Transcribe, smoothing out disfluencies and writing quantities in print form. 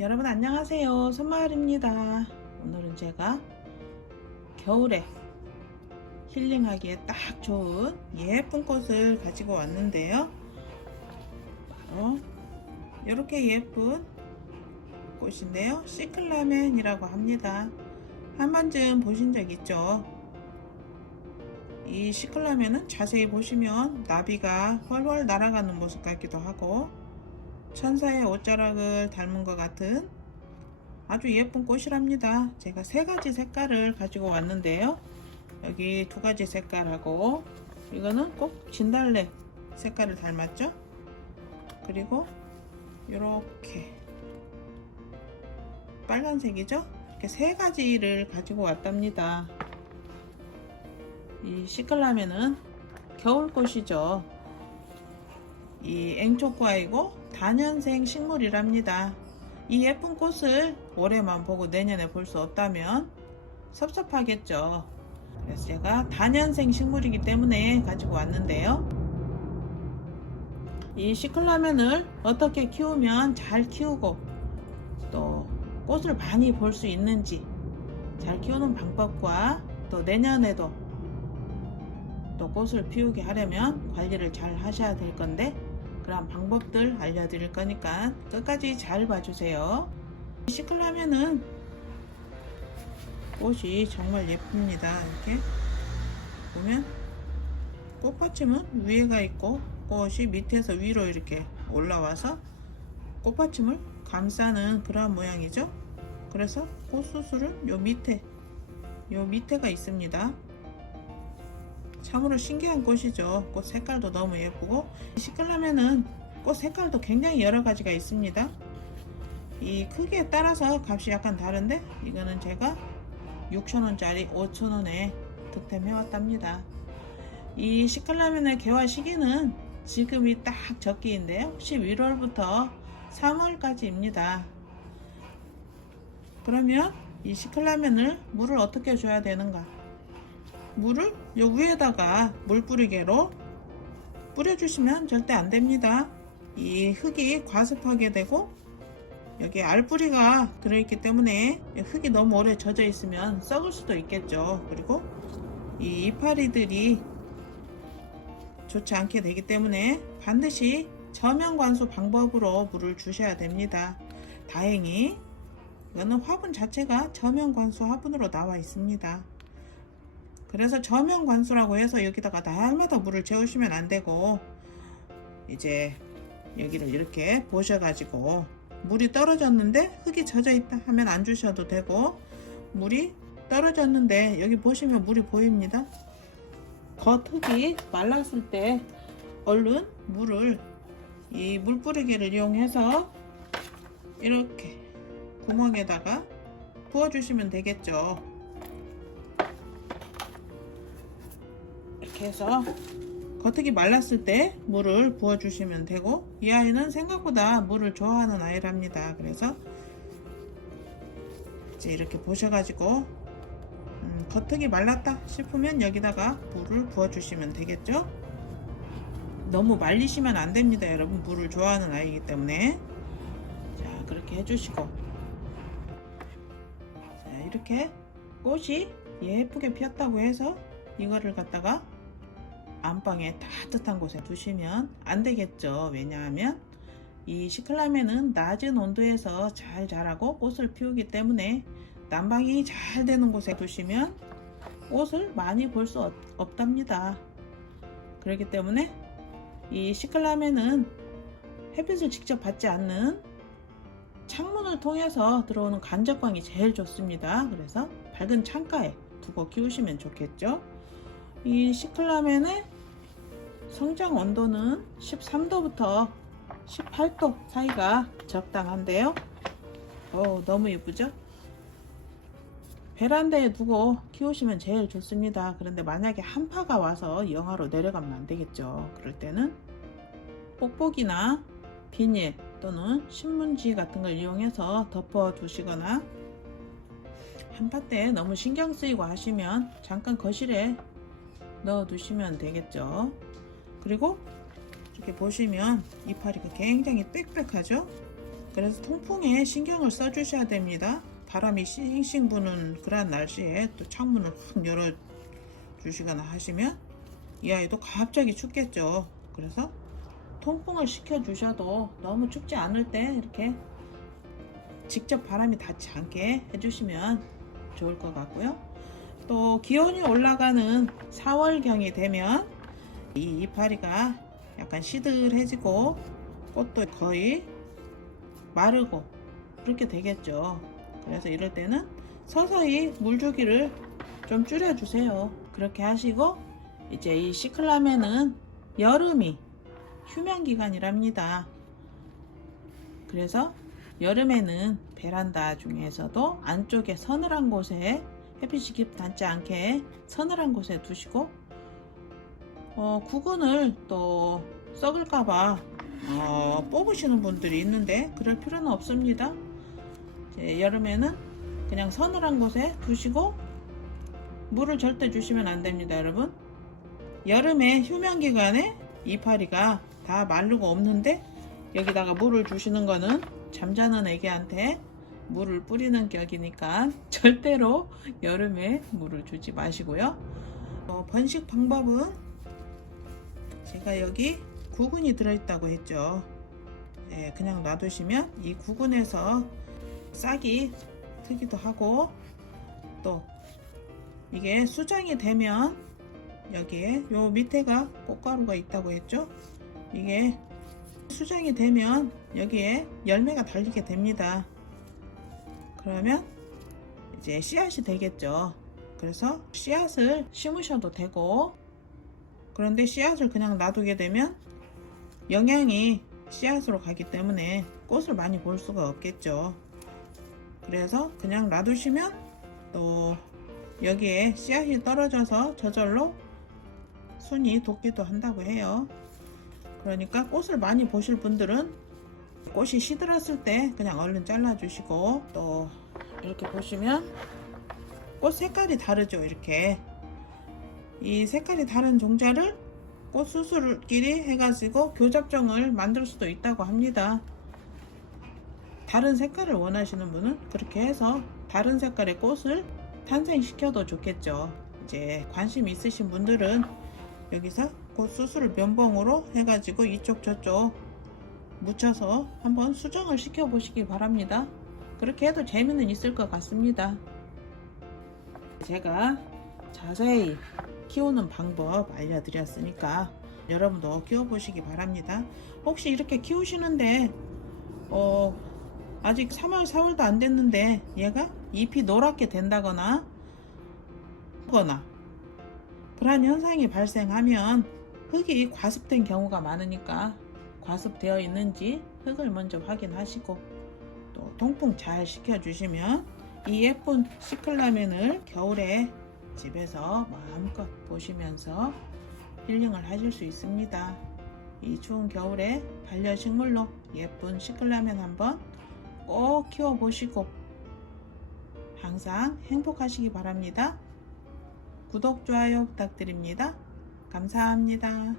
여러분 안녕하세요. 손마을입니다. 오늘은 제가 겨울에 힐링하기에 딱 좋은 예쁜 꽃을 가지고 왔는데요. 바로 이렇게 예쁜 꽃인데요. 시클라멘이라고 합니다. 한 번쯤 보신 적 있죠? 이 시클라멘은 자세히 보시면 나비가 훨훨 날아가는 모습 같기도 하고 천사의 옷자락을 닮은 것 같은 아주 예쁜 꽃이랍니다. 제가 세 가지 색깔을 가지고 왔는데요. 여기 두 가지 색깔하고 이거는 꼭 진달래 색깔을 닮았죠. 그리고 이렇게 빨간색이죠. 이렇게 세 가지를 가지고 왔답니다. 이 시클라멘은 겨울꽃이죠. 이 앵초과이고 다년생 식물이랍니다. 이 예쁜 꽃을 올해만 보고 내년에 볼 수 없다면 섭섭하겠죠. 그래서 제가 다년생 식물이기 때문에 가지고 왔는데요. 이 시클라멘을 어떻게 키우면 잘 키우고 또 꽃을 많이 볼 수 있는지, 잘 키우는 방법과 또 내년에도 또 꽃을 피우게 하려면 관리를 잘 하셔야 될 건데 그런 방법들 알려드릴 거니까 끝까지 잘 봐주세요. 시클라멘은 꽃이 정말 예쁩니다. 이렇게 보면 꽃받침은 위에가 있고 꽃이 밑에서 위로 이렇게 올라와서 꽃받침을 감싸는 그런 모양이죠. 그래서 꽃수술은 요 밑에가 있습니다. 참으로 신기한 꽃이죠. 꽃 색깔도 너무 예쁘고 시클라멘은 꽃 색깔도 굉장히 여러 가지가 있습니다. 이 크기에 따라서 값이 약간 다른데 이거는 제가 6,000원짜리 5,000원에 득템해 왔답니다. 이 시클라멘의 개화 시기는 지금이 딱 적기인데요. 11월부터 3월까지입니다. 그러면 이 시클라멘을 물을 어떻게 줘야 되는가? 물을 요 위에다가 물 뿌리개로 뿌려주시면 절대 안 됩니다. 이 흙이 과습하게 되고 여기 알뿌리가 들어있기 때문에 흙이 너무 오래 젖어 있으면 썩을 수도 있겠죠. 그리고 이 이파리들이 좋지 않게 되기 때문에 반드시 저면 관수 방법으로 물을 주셔야 됩니다. 다행히 이거는 화분 자체가 저면 관수 화분으로 나와 있습니다. 그래서 저면 관수라고 해서 여기다가 날마다 물을 재우시면 안 되고 이제 여기를 이렇게 보셔가지고 물이 떨어졌는데 흙이 젖어 있다 하면 안 주셔도 되고, 물이 떨어졌는데 여기 보시면 물이 보입니다. 겉흙이 말랐을 때 얼른 물을 이 물뿌리개를 이용해서 이렇게 구멍에다가 부어주시면 되겠죠. 이렇게 해서 겉흙이 말랐을 때 물을 부어주시면 되고, 이 아이는 생각보다 물을 좋아하는 아이랍니다. 그래서 이제 이렇게 보셔가지고 겉흙이 말랐다 싶으면 여기다가 물을 부어주시면 되겠죠. 너무 말리시면 안 됩니다. 여러분, 물을 좋아하는 아이이기 때문에. 자, 그렇게 해주시고, 자, 이렇게 꽃이 예쁘게 피었다고 해서 이거를 갖다가 안방에 따뜻한 곳에 두시면 안 되겠죠. 왜냐하면 이 시클라멘은 낮은 온도에서 잘 자라고 꽃을 피우기 때문에 난방이 잘 되는 곳에 두시면 꽃을 많이 볼 수 없답니다. 그렇기 때문에 이 시클라멘은 햇빛을 직접 받지 않는 창문을 통해서 들어오는 간접광이 제일 좋습니다. 그래서 밝은 창가에 두고 키우시면 좋겠죠. 이 시클라멘의 성장 온도는 13도부터 18도 사이가 적당한데요. 너무 예쁘죠? 베란다에 두고 키우시면 제일 좋습니다. 그런데 만약에 한파가 와서 영하로 내려가면 안 되겠죠. 그럴 때는 뽁뽁이나 비닐 또는 신문지 같은 걸 이용해서 덮어 두시거나, 한파 때 너무 신경 쓰이고 하시면 잠깐 거실에 넣어 두시면 되겠죠. 그리고 이렇게 보시면 이파리가 굉장히 빽빽하죠. 그래서 통풍에 신경을 써주셔야 됩니다. 바람이 싱싱 부는 그런 날씨에 또 창문을 확 열어주시거나 하시면 이 아이도 갑자기 춥겠죠. 그래서 통풍을 시켜주셔도 너무 춥지 않을 때 이렇게 직접 바람이 닿지 않게 해주시면 좋을 것 같고요. 또 기온이 올라가는 4월경이 되면 이 이파리가 약간 시들해지고 꽃도 거의 마르고 그렇게 되겠죠. 그래서 이럴 때는 서서히 물 주기를 좀 줄여주세요. 그렇게 하시고 이제 이 시클라멘은 여름이 휴면기간이랍니다. 그래서 여름에는 베란다 중에서도 안쪽에 서늘한 곳에 햇빛이 닿지 않게 서늘한 곳에 두시고 구근을 또 썩을까봐 뽑으시는 분들이 있는데 그럴 필요는 없습니다. 여름에는 그냥 서늘한 곳에 두시고 물을 절대 주시면 안 됩니다, 여러분. 여름에 휴면기간에 이파리가 다 마르고 없는데 여기다가 물을 주시는 거는 잠자는 애기한테 물을 뿌리는 격이니까 절대로 여름에 물을 주지 마시고요. 번식 방법은 제가 여기 구근이 들어있다고 했죠. 그냥 놔두시면 이 구근에서 싹이 트기도 하고 또 이게 수정이 되면 여기에 요 밑에가 꽃가루가 있다고 했죠. 이게 수정이 되면 여기에 열매가 달리게 됩니다. 그러면 이제 씨앗이 되겠죠. 그래서 씨앗을 심으셔도 되고, 그런데 씨앗을 그냥 놔두게 되면 영양이 씨앗으로 가기 때문에 꽃을 많이 볼 수가 없겠죠. 그래서 그냥 놔두시면 또 여기에 씨앗이 떨어져서 저절로 순이 돋기도 한다고 해요. 그러니까 꽃을 많이 보실 분들은 꽃이 시들었을 때 그냥 얼른 잘라주시고, 또 이렇게 보시면 꽃 색깔이 다르죠. 이렇게 이 색깔이 다른 종자를 꽃 수술끼리 해가지고 교잡종을 만들 수도 있다고 합니다. 다른 색깔을 원하시는 분은 그렇게 해서 다른 색깔의 꽃을 탄생시켜도 좋겠죠. 이제 관심 있으신 분들은 여기서 꽃 수술을 면봉으로 해가지고 이쪽 저쪽 묻혀서 한번 수정을 시켜 보시기 바랍니다. 그렇게 해도 재미는 있을 것 같습니다. 제가 자세히 키우는 방법 알려드렸으니까 여러분도 키워보시기 바랍니다. 혹시 이렇게 키우시는데 아직 3월 4월도 안 됐는데 얘가 잎이 노랗게 된다거나 그런 현상이 발생하면 흙이 과습된 경우가 많으니까 과습되어 있는지 흙을 먼저 확인하시고 또 통풍 잘 시켜주시면 이 예쁜 시클라멘을 겨울에 집에서 마음껏 보시면서 힐링을 하실 수 있습니다. 이 추운 겨울에 반려식물로 예쁜 시클라멘 한번 꼭 키워보시고 항상 행복하시기 바랍니다. 구독, 좋아요 부탁드립니다. 감사합니다.